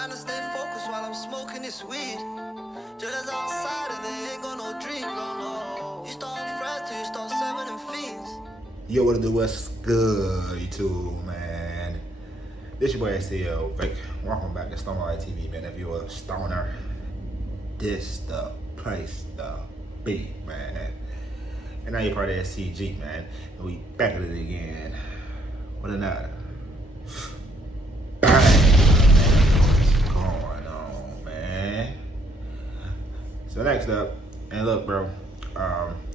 trying to stay focused while I'm smoking this weed. Just outside and they ain't got no dream, no. You start fresh till you start serving them fiends. Yo, what to do? What's good, YouTube, man? This your boy STL. Welcome back to Stoner TV, man. If you're a stoner, this the place to be, man. And now you're part of SCG, man. And we back at it again with another bang. What's going on, man? So next up, and look, bro.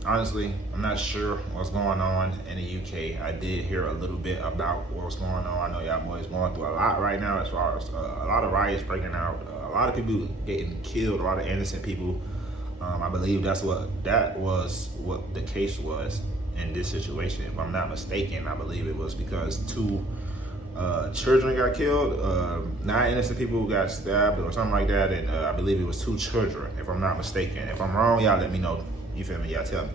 Honestly, I'm not sure what's going on in the UK. I did hear a little bit about what's going on. I know y'all boys going through a lot right now, as far as a lot of riots breaking out, a lot of people getting killed, a lot of innocent people. I believe that was what the case was in this situation. If I'm not mistaken, I believe it was because two children got killed, 9 innocent people got stabbed or something like that, and I believe it was 2 children, if I'm not mistaken. If I'm wrong, y'all let me know. You feel me? Y'all tell me.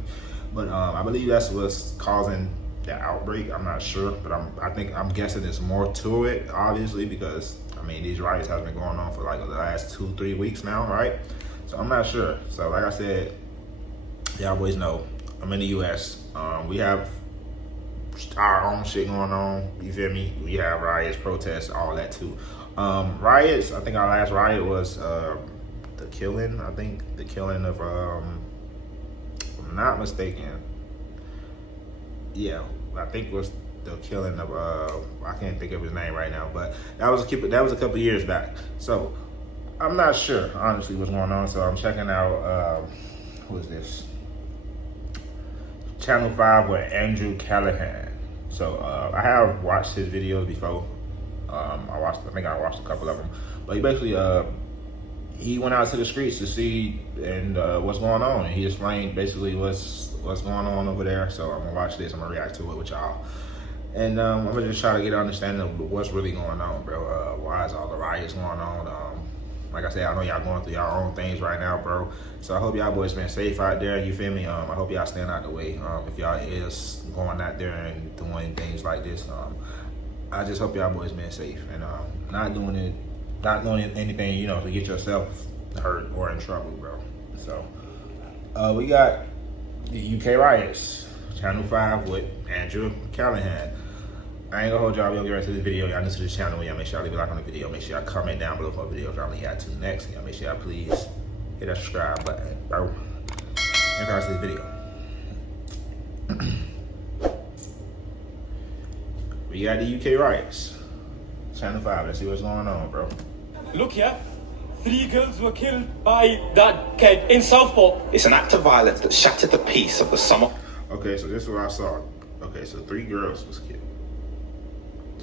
But I believe that's what's causing the outbreak. I'm not sure, but I'm guessing there's more to it, obviously, because I mean these riots have been going on for like the last 2-3 weeks now, right? So I'm not sure. So like I said, y'all boys know I'm in the US. We have our own shit going on. You feel me? We have riots, protests, all that too. Riots. I think our last riot was the killing. I think the killing of if I'm not mistaken, yeah, I think it was the killing of I can't think of his name right now, but that was a couple years back. So I'm not sure honestly what's going on. So I'm checking out who is this? Channel 5 with Andrew Callahan. So I have watched his videos before. I think I watched a couple of them, but he basically he went out to the streets to see and what's going on, and he explained basically what's going on over there. So I'm gonna watch this. I'm gonna react to it with y'all, and I'm gonna just try to get an understanding of what's really going on, bro. Why is all the riots going on? Like I said, I know y'all going through y'all own things right now, bro. So I hope y'all boys been safe out there. You feel me? I hope y'all staying out the way. If y'all is going out there and doing things like this, I just hope y'all boys been safe and not doing anything, you know, to get yourself hurt or in trouble, bro. So we got the UK riots, Channel 5 with Andrew Callahan. I ain't gonna hold y'all. We'll get right to the video. Y'all new to the channel. Y'all make sure y'all leave a like on the video. Make sure y'all comment down below for videos y'all need to add to next. Y'all make sure y'all please hit that subscribe button, bro. In regards to this video. We got the UK riots. Channel 5. Let's see what's going on, bro. Look here. 3 girls were killed by that kid in Southport. It's an act of violence that shattered the peace of the summer. Okay, so this is what I saw. Okay, so 3 girls was killed.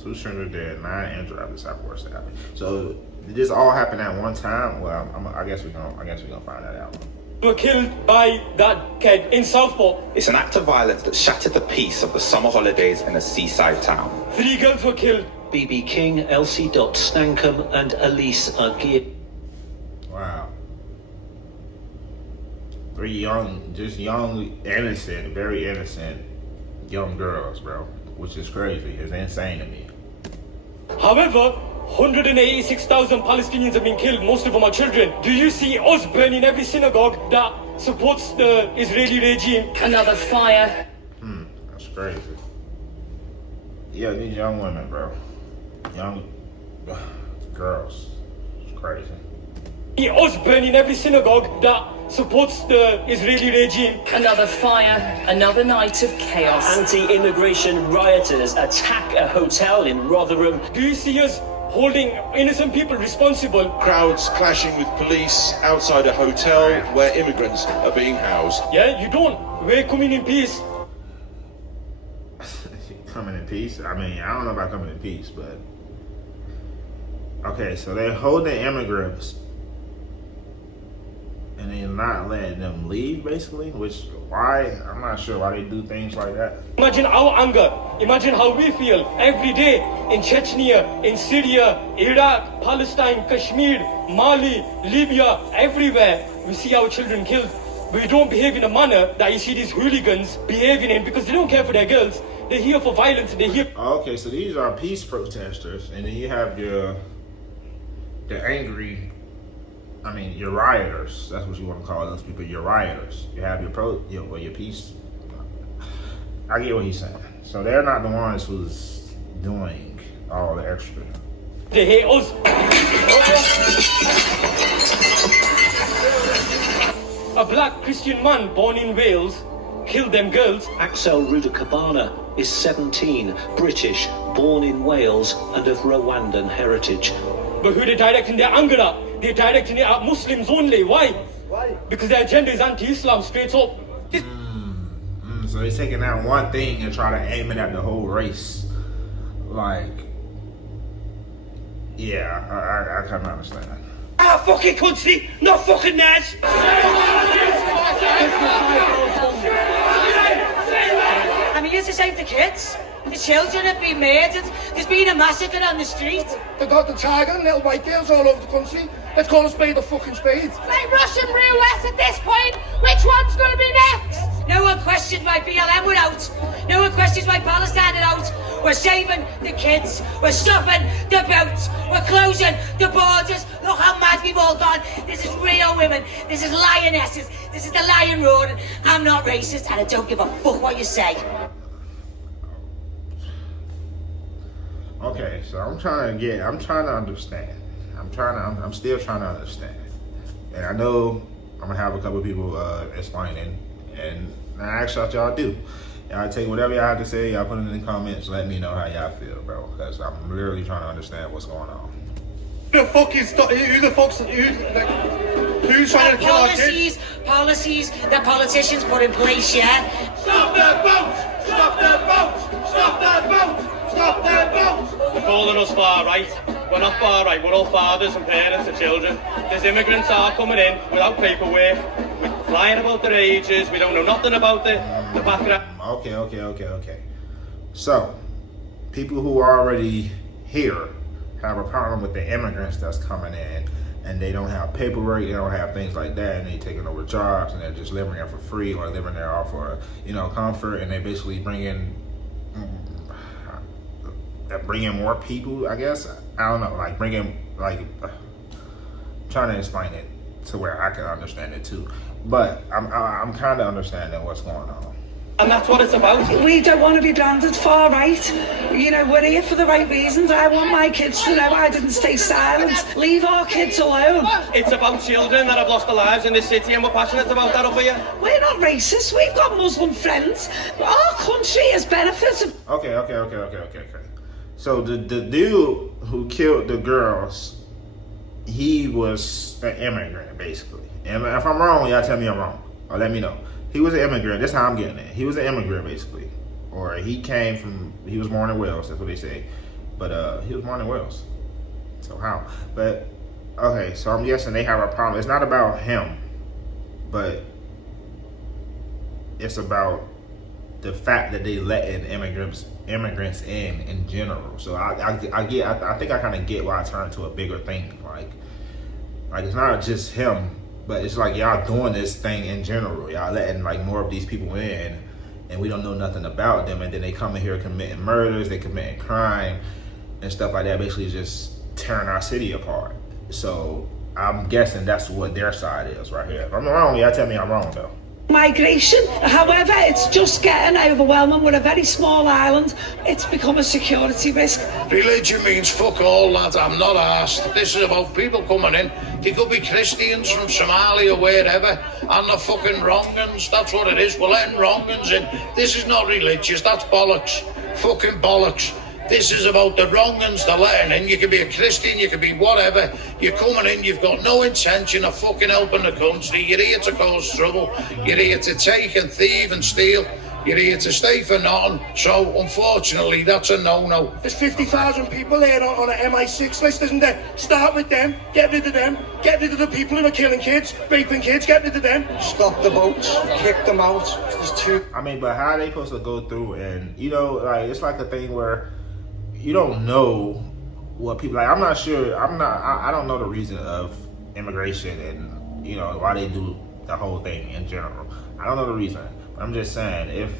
2 children dead, 9 injured after Southport stabbing. So did this all happen at one time? Well, I guess we're gonna find that out. Were killed by that kid in Southport. It's an act of violence that shattered the peace of the summer holidays in a seaside town. 3 girls were killed. BB King, Elsie Stankham, and Elise Aguirre. Wow. 3 young, innocent, very innocent young girls, bro. Which is crazy. It's insane to me. However, 186,000 Palestinians have been killed. Most of them are children. Do you see us burning every synagogue that supports the Israeli regime? Another fire. That's crazy. Yeah, these young women, bro. Young girls. It's crazy. Us burning every synagogue that supports the Israeli regime. Another fire. Another night of chaos. Anti-immigration rioters attack a hotel in Rotherham. Do you see us holding innocent people responsible? Crowds clashing with police outside a hotel where immigrants are being housed. Yeah, you don't. We're coming in peace. Coming in peace? I mean, I don't know about coming in peace, but... Okay, so they're holding immigrants and they're not letting them leave, basically, why? I'm not sure why they do things like that. Imagine our anger. Imagine how we feel every day in Chechnya, in Syria, Iraq, Palestine, Kashmir, Mali, Libya, everywhere. We see our children killed. We don't behave in a manner that you see these hooligans behaving in because they don't care for their girls. They're here for violence. They're here. Okay, so these are peace protesters, and then you have your the angry, I mean, your rioters. That's what you want to call those people. Your rioters. You have your peace. I get what he's saying. So they're not the ones who's doing all the extra. They hate us. A black Christian man born in Wales killed them girls. Axel Rudakabana is 17, British, born in Wales and of Rwandan heritage. But who they're directing their anger at? They're directing it at Muslims only. Why? Because their agenda is anti-Islam, straight up. So they're taking that one thing and try to aim it at the whole race. Like, yeah, I kind of understand. Our fucking country, not fucking theirs. I'm here to save the kids. The children have been murdered. There's been a massacre on the street. They got the tiger and little white girls all over the country. Let's call a spade a fucking spade. Like Russian roulette at this point. Which one's going to be next? No one questions why BLM were out. No one questions why Palestine are out. We're saving the kids. We're stopping the boats. We're closing the borders. Look how mad we've all gone. This is real women. This is lionesses. This is the lion roaring. I'm not racist and I don't give a fuck what you say. Okay, so I'm trying to understand. I'm still trying to understand. And I know I'm gonna have a couple people explaining, and I ask y'all do. Y'all take whatever y'all have to say, y'all put it in the comments, let me know how y'all feel, bro, because I'm literally trying to understand what's going on. Who's trying to kill our kids? Policies that politicians put in place, yeah? Stop their boats! Stop their boats! Stop their boats! Stop their boats! They're calling us far right. We're not far right. We're all fathers and parents of children. There's immigrants are coming in without paperwork. We're lying about their ages. We don't know nothing about the background. Okay. So, people who are already here have a problem with the immigrants that's coming in, and they don't have paperwork, they don't have things like that, and they taking over jobs, and they're just living there for free or living there all for, comfort, and they basically bring in more people, I guess. I don't know, trying to explain it to where I can understand it too. But I'm kind of understanding what's going on. And that's what it's about. We don't want to be branded far right. We're here for the right reasons. I want my kids to know I didn't stay silent. Leave our kids alone. It's about children that have lost their lives in this city, and we're passionate about that up here. We're not racist. We've got Muslim friends. Our country has benefited. Okay. So the dude who killed the girls, he was an immigrant, basically. And if I'm wrong, y'all tell me I'm wrong, or let me know. He was an immigrant. That's how I'm getting it. He was an immigrant, basically. Or he was born in Wales, that's what they say. But he was born in Wales. So how? But, okay, so I'm guessing they have a problem. It's not about him, but it's about the fact that they letting immigrants in general. So I think I kind of get why I turned to a bigger thing. Like it's not just him, but it's like y'all doing this thing in general. Y'all letting more of these people in, and we don't know nothing about them, and then they come in here committing murders, they committing crime and stuff like that, basically just tearing our city apart. So I'm guessing that's what their side is right here. If I'm wrong, y'all tell me I'm wrong though. Migration, however, it's just getting overwhelming. We're a very small island. It's become a security risk. Religion means fuck all, lad. I'm not arsed. This is about people coming in. They could be Christians from Somalia or wherever, and they're fucking wrong-uns. That's what it is. We're letting wrong-uns in. This is not religious. That's bollocks. Fucking bollocks. This is about the wrong-uns they're letting in. You can be a Christian, you can be whatever. You're coming in, you've got no intention of fucking helping the country. You're here to cause trouble. You're here to take and thieve and steal. You're here to stay for nothing. So, unfortunately, that's a no-no. There's 50,000 people here on an MI6 list, isn't there? Start with them, get rid of them, get rid of the people who are killing kids, raping kids, get rid of them. Stop the boats, kick them out. There's two. But how are they supposed to go through and, it's like a thing where you don't know what people like. I'm not sure. I don't know the reason of immigration and why they do the whole thing in general. I don't know the reason. But I'm just saying, if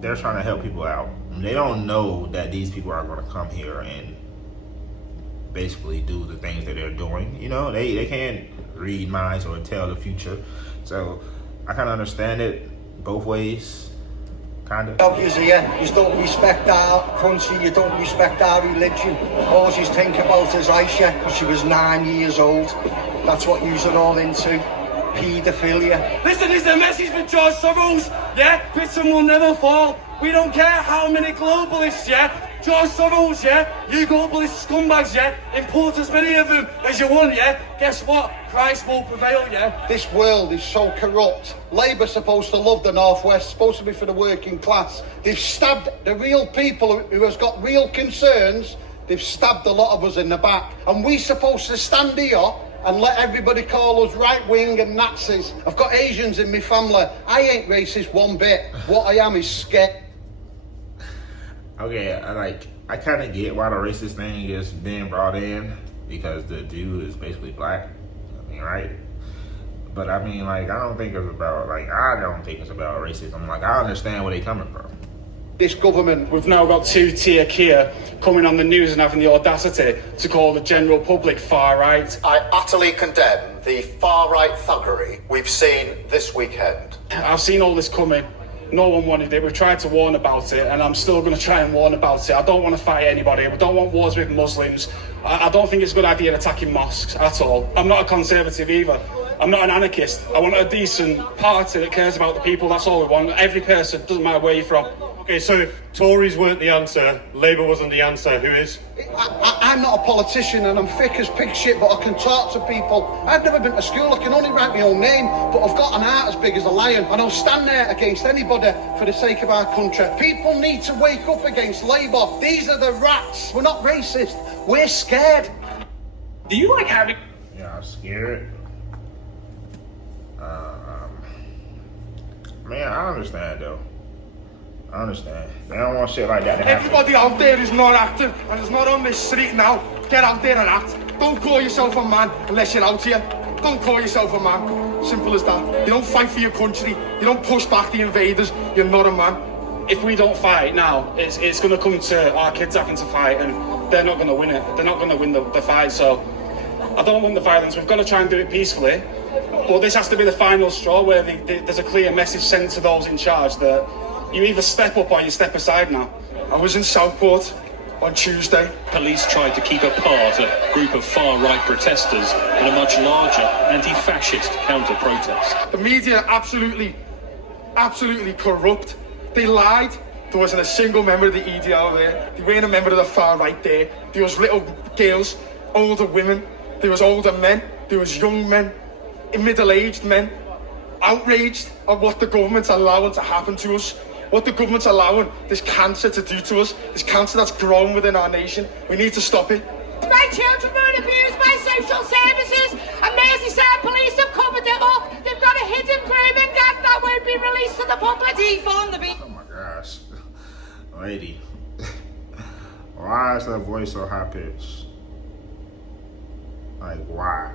they're trying to help people out, they don't know that these people are going to come here and basically do the things that they're doing. You know, they can't read minds or tell the future. So I kind of understand it both ways, kind of. Obviously, yeah, you don't respect our country, you don't respect our religion. All you think about is Aisha, because she was 9 years old. That's what you're all into. Paedophilia. Listen, this is a message for George Soros, yeah? Britain will never fall. We don't care how many globalists, yeah? George Soros, yeah? You globalist scumbags, yeah? Import as many of them as you want, yeah? Guess what? Christ will prevail, yeah? This world is so corrupt. Labour's supposed to love the North West, supposed to be for the working class. They've stabbed the real people who has got real concerns. They've stabbed a lot of us in the back. And we're supposed to stand here and let everybody call us right-wing and Nazis. I've got Asians in my family. I ain't racist one bit. What I am is scared. Okay, I kind of get why the racist thing is being brought in, because the dude is basically black. I mean, right? But I mean, I don't think it's about racism. I understand where they're coming from. This government. We've now got two-tier Kia coming on the news and having the audacity to call the general public far right. I utterly condemn the far right thuggery we've seen this weekend. I've seen all this coming. No one wanted it. We've tried to warn about it, and I'm still going to try and warn about it. I don't want to fight anybody. We don't want wars with Muslims. I don't think it's a good idea attacking mosques at all. I'm not a conservative either. I'm not an anarchist. I want a decent party that cares about the people. That's all we want. Every person, doesn't matter where you're from. Okay, so if Tories weren't the answer, Labour wasn't the answer, who is? I'm not a politician and I'm thick as pig shit, but I can talk to people. I've never been to school, I can only write my own name, but I've got an heart as big as a lion, and I'll stand there against anybody for the sake of our country. People need to wake up against Labour. These are the rats. We're not racist, we're scared. Do you like having... Yeah, I'm scared. Man, I understand though. I understand. They don't want shit like that to happen. Everybody out there is not acting and is not on this street now. Get out there and act. Don't call yourself a man unless you're out here. Don't call yourself a man. Simple as that. You don't fight for your country. You don't push back the invaders. You're not a man. If we don't fight now, it's going to come to our kids having to fight, and they're not going to win it. They're not going to win the fight, so I don't want the violence. We've got to try and do it peacefully. But this has to be the final straw where there's a clear message sent to those in charge that you either step up or you step aside now. I was in Southport on Tuesday. Police tried to keep apart a group of far-right protesters in a much larger anti-fascist counter-protest. The media are absolutely corrupt. They lied. There wasn't a single member of the EDL there. There weren't a member of the far-right there. There was little girls, older women. There was older men. There was young men, middle-aged men, outraged at what the government's allowing to happen to us. What the government's allowing this cancer to do to us, this cancer that's grown within our nation. We need to stop it. My children were abused by social services, and Merseyside police have covered it up. They've got a hidden grooming gang that won't be released to the public. Defund the beat. Oh my gosh. Lady. Why is that voice so high pitched? Like, why?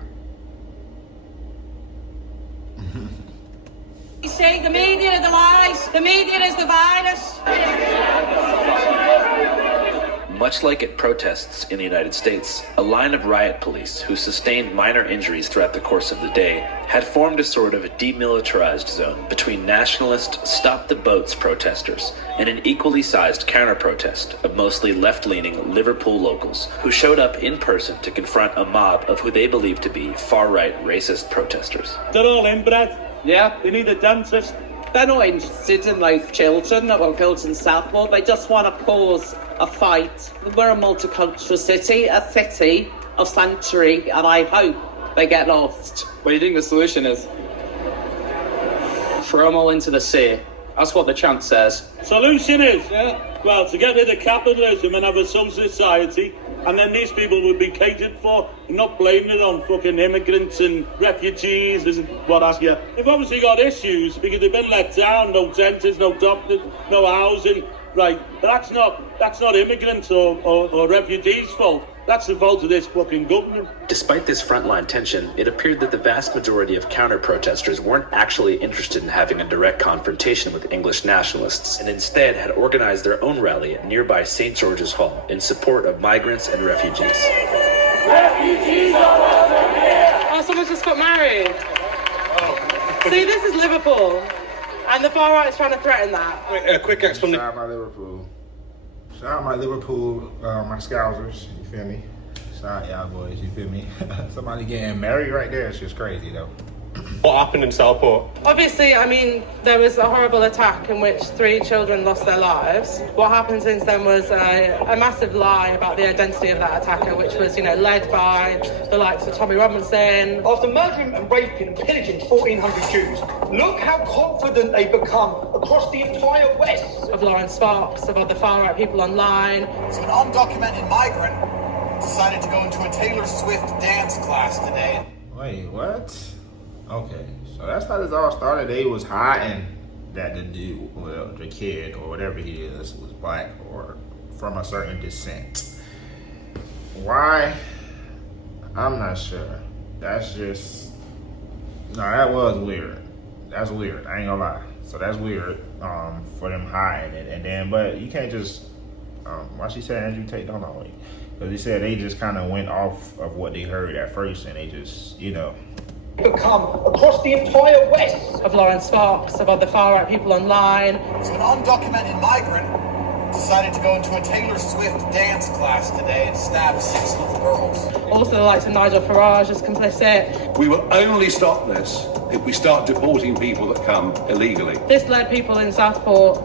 You see, the media are the lies. The media is the virus. Much like at protests in the United States, a line of riot police who sustained minor injuries throughout the course of the day had formed a sort of demilitarized zone between nationalist Stop the Boats protesters and an equally sized counter-protest of mostly left-leaning Liverpool locals who showed up in person to confront a mob of who they believed to be far-right racist protesters. They're all inbred. Yeah, they need a dentist. They're not interested in children that were killed in Southport. They just want to cause a fight. We're a multicultural city, a city of sanctuary, and I hope they get lost. What do you think the solution is? Throw them all into the sea. That's what the chant says. Solution is, well, to get rid of capitalism and have a social society, and then these people would be catered for, not blaming it on fucking immigrants and refugees and what have you. They've obviously got issues because they've been let down, no dentists, no doctors, no housing, right? But that's not immigrants or refugees' fault. That's the fault of this fucking government. Despite this frontline tension, it appeared that the vast majority of counter-protesters weren't actually interested in having a direct confrontation with English nationalists, and instead had organized their own rally at nearby St. George's Hall in support of migrants and refugees. Refugees are welcome here. Oh, someone just got married. See, this is Liverpool, and the far right is trying to threaten that. Wait, a quick explanation. Shout out my Liverpool. Shout out my Liverpool, my Scousers, you feel me? Shout out y'all boys, you feel me? Somebody getting married right there, it's just crazy though. What happened in Southport? Obviously, I mean, there was a horrible attack in which 3 children lost their lives. What happened since then was a massive lie about the identity of that attacker, which was, led by the likes of Tommy Robinson. After murdering and raping and pillaging 1,400 Jews, look how confident they've become across the entire West. Of Lauren Sparks, of other far-right people online. So an undocumented migrant decided to go into a Taylor Swift dance class today. Wait, what? Okay, so that's how this all started. They was hiding that the dude, well, the kid or whatever he is, was black or from a certain descent. Why? I'm not sure. That's just, no, that was weird. That's weird, I ain't gonna lie. So that's weird for them hiding it. And then, but you can't just, why she said Andrew Tate, don't know, because he said they just kind of went off of what they heard at first and they just, Become across the entire West. Of Lauren Sparks, of other far-right people online. So an undocumented migrant decided to go into a Taylor Swift dance class today and stab 6 little girls. Also the likes of Nigel Farage is complicit. We will only stop this if we start deporting people that come illegally. This led people in Southport,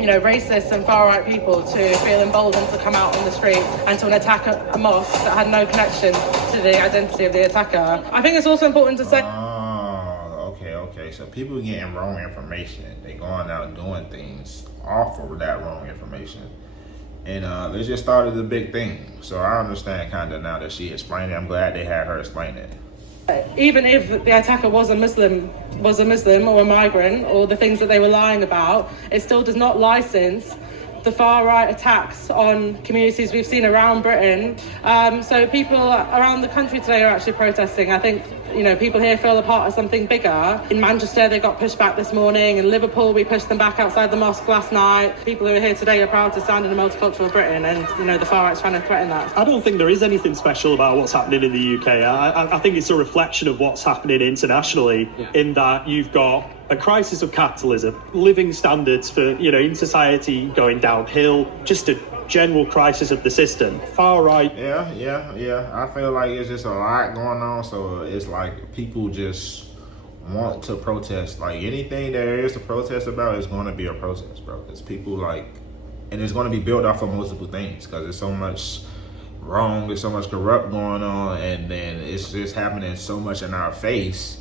racists and far-right people to feel emboldened to come out on the street and to attack a mosque that had no connection to the identity of the attacker. I think it's also important to say... Okay. So people getting wrong information. They going out doing things off of that wrong information. And they just started the big thing. So I understand kind of now that she explained it. I'm glad they had her explain it. Even if the attacker was a Muslim or a migrant or the things that they were lying about, it still does not license the far-right attacks on communities we've seen around Britain. So people around the country today are actually protesting. I think, people here feel a part of something bigger. In Manchester, they got pushed back this morning. In Liverpool, we pushed them back outside the mosque last night. People who are here today are proud to stand in a multicultural Britain, and, the far-right's trying to threaten that. I don't think there is anything special about what's happening in the UK. I think it's a reflection of what's happening internationally, in that you've got a crisis of capitalism, living standards for, in society going downhill, just a general crisis of the system. Far right. Yeah. I feel like it's just a lot going on, so it's like people just want to protest. Like anything there is to protest about is going to be a protest, bro, because people and it's going to be built off of multiple things, because there's so much wrong, there's so much corrupt going on, and then it's just happening so much in our face.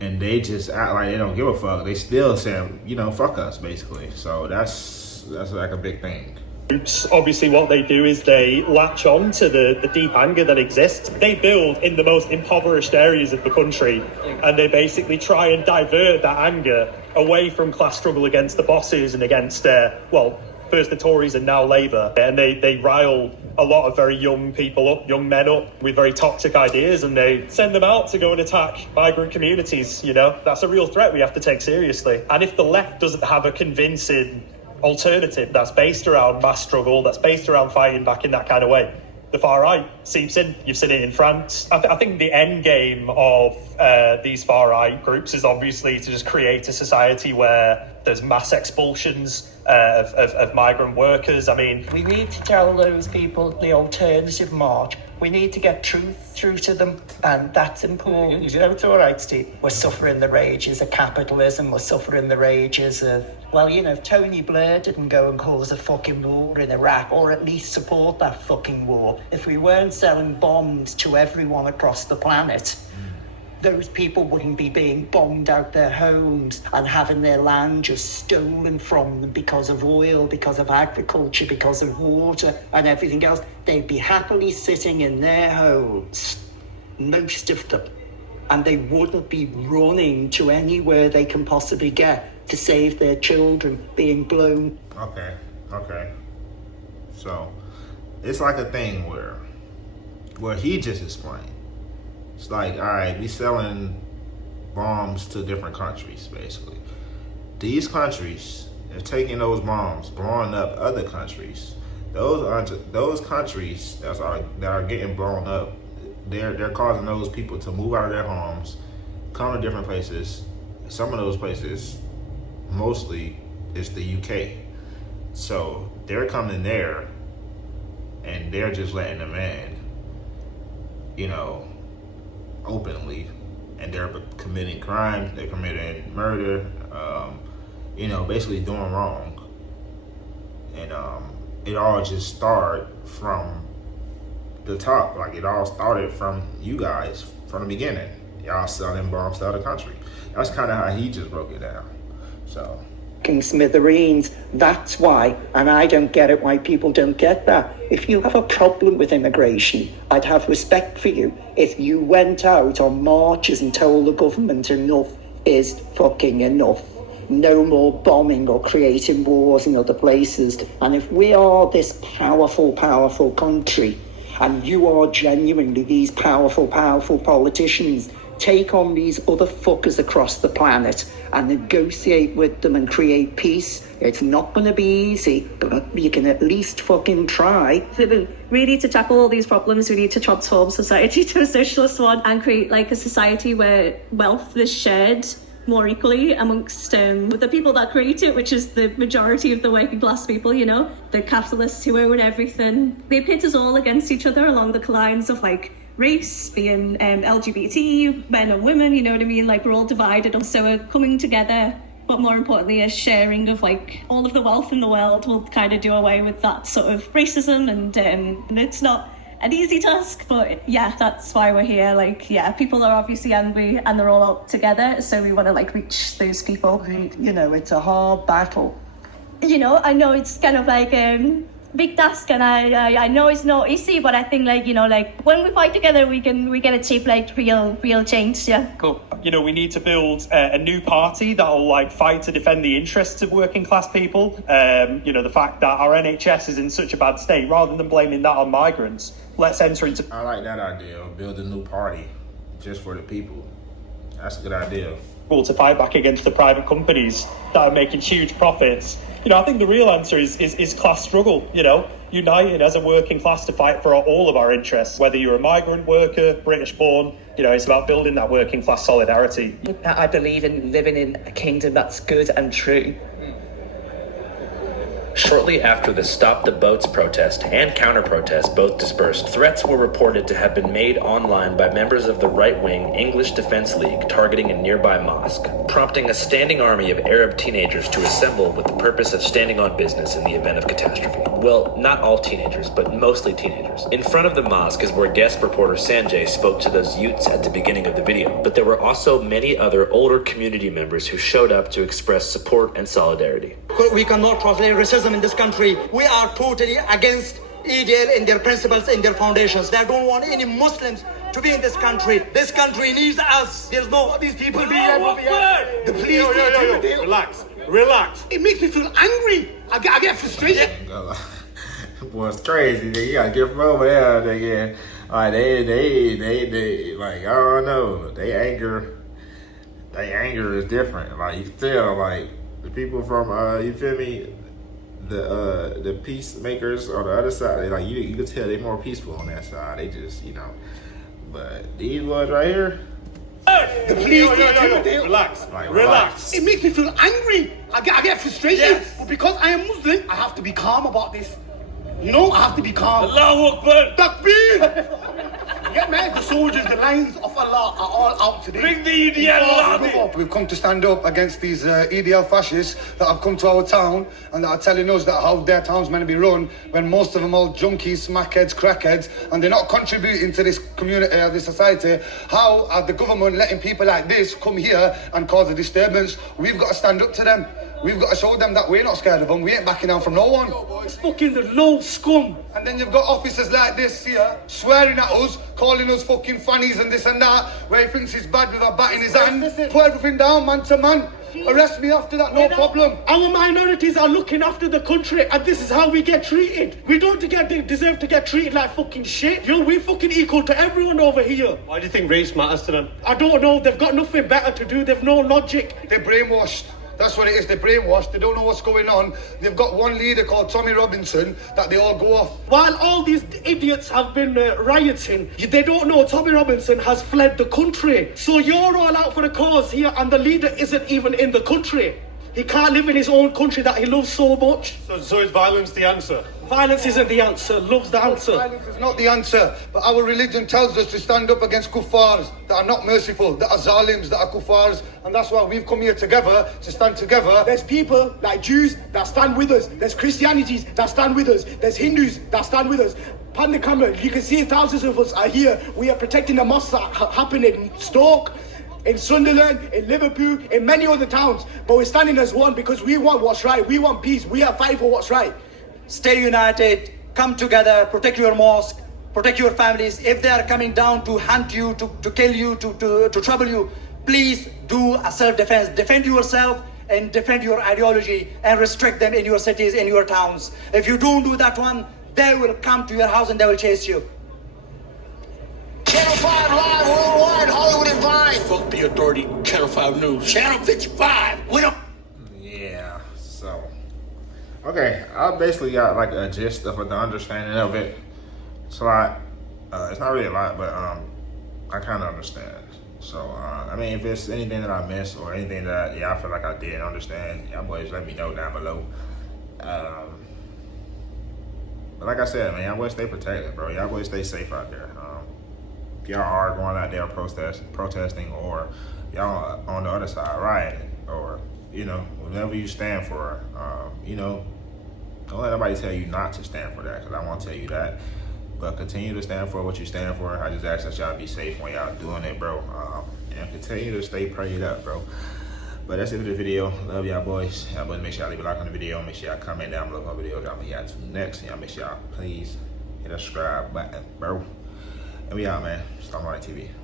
And they just act like they don't give a fuck. They still say, fuck us, basically. So that's like a big thing. Obviously, what they do is they latch on to the deep anger that exists. They build in the most impoverished areas of the country, and they basically try and divert that anger away from class struggle against the bosses and against, first the Tories and now Labour. And they rile a lot of very young people up, young men up with very toxic ideas, and they send them out to go and attack migrant communities. That's a real threat we have to take seriously. And if the left doesn't have a convincing alternative that's based around mass struggle, that's based around fighting back in that kind of way, the far right seeps in. You've seen it in France. I think the end game of these far right groups is obviously to just create a society where there's mass expulsions of migrant workers. I mean, we need to tell those people the alternative march. We need to get truth through to them, and that's important. It's all right, Steve. We're suffering the rages of capitalism. We're suffering the rages of, if Tony Blair didn't go and cause a fucking war in Iraq, or at least support that fucking war, if we weren't selling bombs to everyone across the planet, those people wouldn't be being bombed out their homes and having their land just stolen from them because of oil, because of agriculture, because of water and everything else. They'd be happily sitting in their homes, most of them, and they wouldn't be running to anywhere they can possibly get to save their children being blown. Okay. So it's like a thing where he just explained. It's like, all right, we selling bombs to different countries, basically. These countries are taking those bombs, blowing up other countries. those countries that are getting blown up, they're causing those people to move out of their homes, come to different places. Some of those places, mostly, is the UK. So they're coming there, and they're just letting them in, you know, openly, and they're committing crimes, they're committing murder, you know, basically doing wrong. And it all just started from the top. Like, it all started from you guys from the beginning. Y'all selling bombs to other country. That's kind of how he just broke it down. So. Smithereens. That's why, and I don't get it why people don't get that. If you have a problem with immigration, I'd have respect for you if you went out on marches and told the government enough is fucking enough. No more bombing or creating wars in other places. And if we are this powerful country, and you are genuinely these powerful politicians, take on these other fuckers across the planet and negotiate with them and create peace. It's not going to be easy, but you can at least fucking try. We need to tackle all these problems. We need to transform society to a socialist one and create like a society where wealth is shared more equally amongst the people that create it, which is the majority of the working class people, you know, the capitalists who own everything. They pit us all against each other along the lines of like race, being LGBT, men and women, you know what I mean? Like, we're all divided. So we're coming together, but more importantly, a sharing of like all of the wealth in the world will kind of do away with that sort of racism. And it's not an easy task, but yeah, that's why we're here. Like, yeah, people are obviously angry and they're all out together, so we want to like reach those people. You know, it's a hard battle. You know, I know it's kind of like big task, and I know it's not easy, but I think like, you know, like when we fight together, we can achieve like real change. Yeah. Cool. You know, we need to build a new party that'll like fight to defend the interests of working class people. You know, the fact that our NHS is in such a bad state, rather than blaming that on migrants, let's enter into. I like that idea of build a new party just for the people. That's a good idea. To fight back against the private companies that are making huge profits. You know, I think the real answer is class struggle, you know, uniting as a working class to fight for all of our interests, whether you're a migrant worker, British born, you know, it's about building that working class solidarity. I believe in living in a kingdom that's good and true. Shortly after the Stop the Boats protest and counter-protest both dispersed, threats were reported to have been made online by members of the right-wing English Defence League targeting a nearby mosque, prompting a standing army of Arab teenagers to assemble with the purpose of standing on business in the event of catastrophe. Well, not all teenagers, but mostly teenagers. In front of the mosque is where guest reporter Sanjay spoke to those youths at the beginning of the video, but there were also many other older community members who showed up to express support and solidarity. We cannot translate racism in this country. We are totally against ErrDay in their principles, in their foundations. They don't want any Muslims to be in this country. This country needs us. There's no these people being the police. Relax. It makes me feel angry. I get frustrated. Boy, it's crazy. You gotta get from over there, nigga. Like they like, I don't know. They anger is different. Like, you can tell, like, the people from you feel me, the peacemakers on the other side, they like, you can tell they more peaceful on that side. They just, you know, but these ones right here, the police, relax. Like, relax. It makes me feel angry. I get frustrated. Yes. But because I am Muslim, I have to be calm about this. You know, I have to be calm. Allahu Akbar. Takbir. Yeah, man, the soldiers, the lines of Allah are all out today. Bring the ErrDay. We've come to stand up against these ErrDay fascists that have come to our town and that are telling us that how their town's meant to be run when most of them are junkies, smackheads, crackheads, and they're not contributing to this community, this society. How are the government letting people like this come here and cause a disturbance? We've got to stand up to them. We've got to show them that we're not scared of them. We ain't backing down from no one. It's fucking the low scum. And then you've got officers like this here swearing at us, calling us fucking fannies and this and that, where he thinks he's bad with a bat in his hand. Put everything down, man to man. Arrest me after that, no problem. Our minorities are looking after the country, and this is how we get treated. We don't deserve to get treated like fucking shit. Yo, we're fucking equal to everyone over here. Why do you think race matters to them? I don't know. They've got nothing better to do. They've no logic. They're brainwashed. That's what it is. They're brainwashed. They don't know what's going on. They've got one leader called Tommy Robinson that they all go off. While all these idiots have been rioting, they don't know Tommy Robinson has fled the country. So you're all out for a cause here, and the leader isn't even in the country. He can't live in his own country that he loves so much. So is violence the answer? Violence isn't the answer. Love's the answer. Violence is not the answer. But our religion tells us to stand up against kuffars that are not merciful, that are zalims, that are kuffars. And that's why we've come here together, to stand together. There's people like Jews that stand with us. There's Christianities that stand with us. There's Hindus that stand with us. Pan the camera, you can see thousands of us are here. We are protecting the mosques that happen in Stoke, in Sunderland, in Liverpool, in many other towns. But we're standing as one because we want what's right. We want peace. We are fighting for what's right. Stay united, come together, protect your mosque, protect your families. If they are coming down to hunt you, to kill you, to trouble you, please do a self-defense. Defend yourself and defend your ideology and restrict them in your cities, in your towns. If you don't do that one, they will come to your house and they will chase you. Channel 5 live worldwide, Hollywood and Vine. Fuck the authority, Channel 5 News. Channel 55. We don't. Yeah, so. Okay, I basically got like a gist of the understanding of it. It's a lot. It's not really a lot, but I kind of understand. So, I mean, if it's anything that I missed or anything that, I feel like I didn't understand, y'all boys let me know down below. But like I said, man, y'all boys stay protected, bro. Y'all boys stay safe out there. If y'all are going out there protesting, or y'all on the other side rioting, or, whatever you stand for, don't let nobody tell you not to stand for that, because I won't tell you that. But continue to stand for what you stand for. I just ask that y'all be safe when y'all doing it, bro. And continue to stay prayed up, bro. But that's it for the video. Love y'all boys. Y'all boys, make sure y'all leave a like on the video. Make sure y'all comment down below on the video. Drop me y'all to next. Y'all make sure y'all please hit the subscribe button, bro. And we out, man. Socialist Party TV.